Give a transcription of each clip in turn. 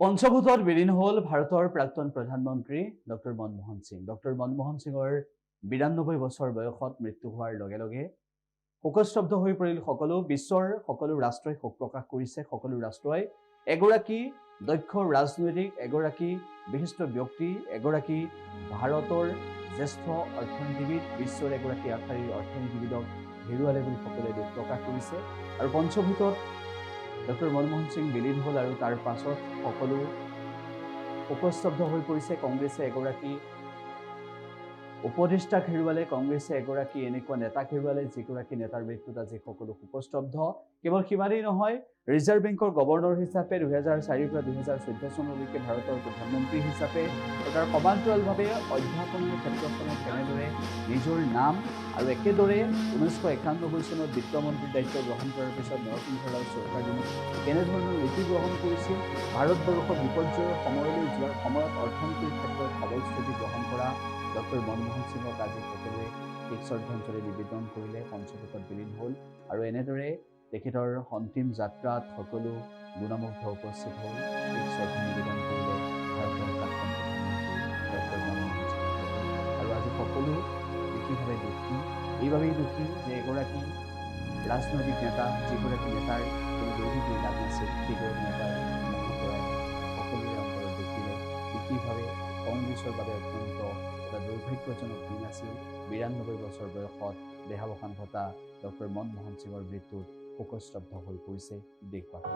পঞ্চভূতত বিলীন হল ভাৰতৰ প্ৰাক্তন প্ৰধানমন্ত্ৰী ডক্টৰ মনমোহন সিং। ডক্টৰ মনমোহন সিঙৰ ৯২ বছৰ বয়সত মৃত্যু হোৱাৰ লগে লগে শোকস্তব্ধ হৈ পৰিল সকলো বিশ্বৰ সকলো ৰাষ্ট্ৰই শোক প্ৰকাশ কৰিছে। সকলো ৰাষ্ট্ৰই এগৰাকী দক্ষ ৰাজনৈতিক, এগৰাকী বিশিষ্ট ব্যক্তি, এগৰাকী ভাৰতৰ জ্যেষ্ঠ অৰ্থনীতিবিদ, বিশ্বৰ এগৰাকী আগশাৰীৰ অৰ্থনীতিবিদক হেৰুৱালে বুলি সকলোৱে দুখ প্ৰকাশ কৰিছে। আৰু পঞ্চভূতত ডক্টৰ মনমোহন সিং বিলীন হল আৰু তাৰ পাছত সকলো শোকস্তব্ধ হৈ পৰিছে। কংগ্ৰেছে এগৰাকী উপদেষ্টাক হেৰুৱালে, কংগ্ৰেছে এগৰাকী এনেকুৱা নেতাক হেৰুৱালে যিগৰাকী নেতাৰ মৃত্যুত আজি সকলো শোকস্তব্ধ। কেৱল সিমানেই নহয়, ৰিজাৰ্ভ বেংকৰ গভৰ্ণৰ হিচাপে ২০০৪ পৰা ২০১৪ চনলৈকে ভাৰতৰ প্ৰধানমন্ত্ৰী হিচাপে তাৰ সমান্তৰালভাৱে অধ্যাপনাৰ ক্ষেত্ৰখনত কেনেদৰে নিজৰ নাম আৰু একেদৰে ১৯৯১ চনত বিত্তমন্ত্ৰীৰ দায়িত্ব গ্ৰহণ কৰাৰ পিছত নৰসিংহ ৰাও চৰকাৰজনে কেনেধৰণৰ নীতি গ্ৰহণ কৰিছিল, ভাৰতবৰ্ষ বিপৰ্যয়ৰ সময়লৈ যোৱাৰ সময়ত অৰ্থনীতিৰ ক্ষেত্ৰত সবল স্থিতি গ্ৰহণ কৰা ডক্টৰ মনমোহন সিঙক আজি সকলোৱে শেষ শ্ৰদ্ধাঞ্জলি নিবেদন কৰিলে। পঞ্চভূতত বিলীন হল আৰু এনেদৰে তেখেতৰ অন্তিম যাত্ৰাত সকলো গুণমুগ্ধ উপস্থিত হ'ল। শেষ শ্ৰদ্ধা নিবেদন কৰিলে ভাৰতৰ প্ৰাক্তন প্ৰধানমন্ত্ৰী ডক্টৰ মনমোহন সিং। আৰু আজি সকলো বিশেষভাৱে দুখী, এইবাবেই দুখী যে এগৰাকী ৰাজনৈতিক নেতা, যিগৰাকী নেতাৰ কোনো দৈহিক লাভ নাছিল, সেইগৰাকী নেতাৰ মহাপৰাই সকলোৰে অন্তৰত দুখিলে। বিশেষভাৱে কংগ্ৰেছৰ বাবে অত্যন্ত এটা দুৰ্ভাগ্যজনক দিন আছিল। ৯২ বছৰ বয়সত দেহাৱসান ঘটা ডক্টৰ মনমোহন সিঙৰ মৃত্যুত শোকস্তব্ধ হৈ পৰিছে দেশবাসী।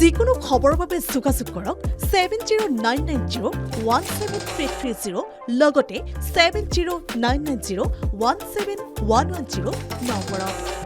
যিকোনো খবৰৰ বাবে যোগাযোগ কৰক 7099017330 লগতে 7099017110 নম্বৰত।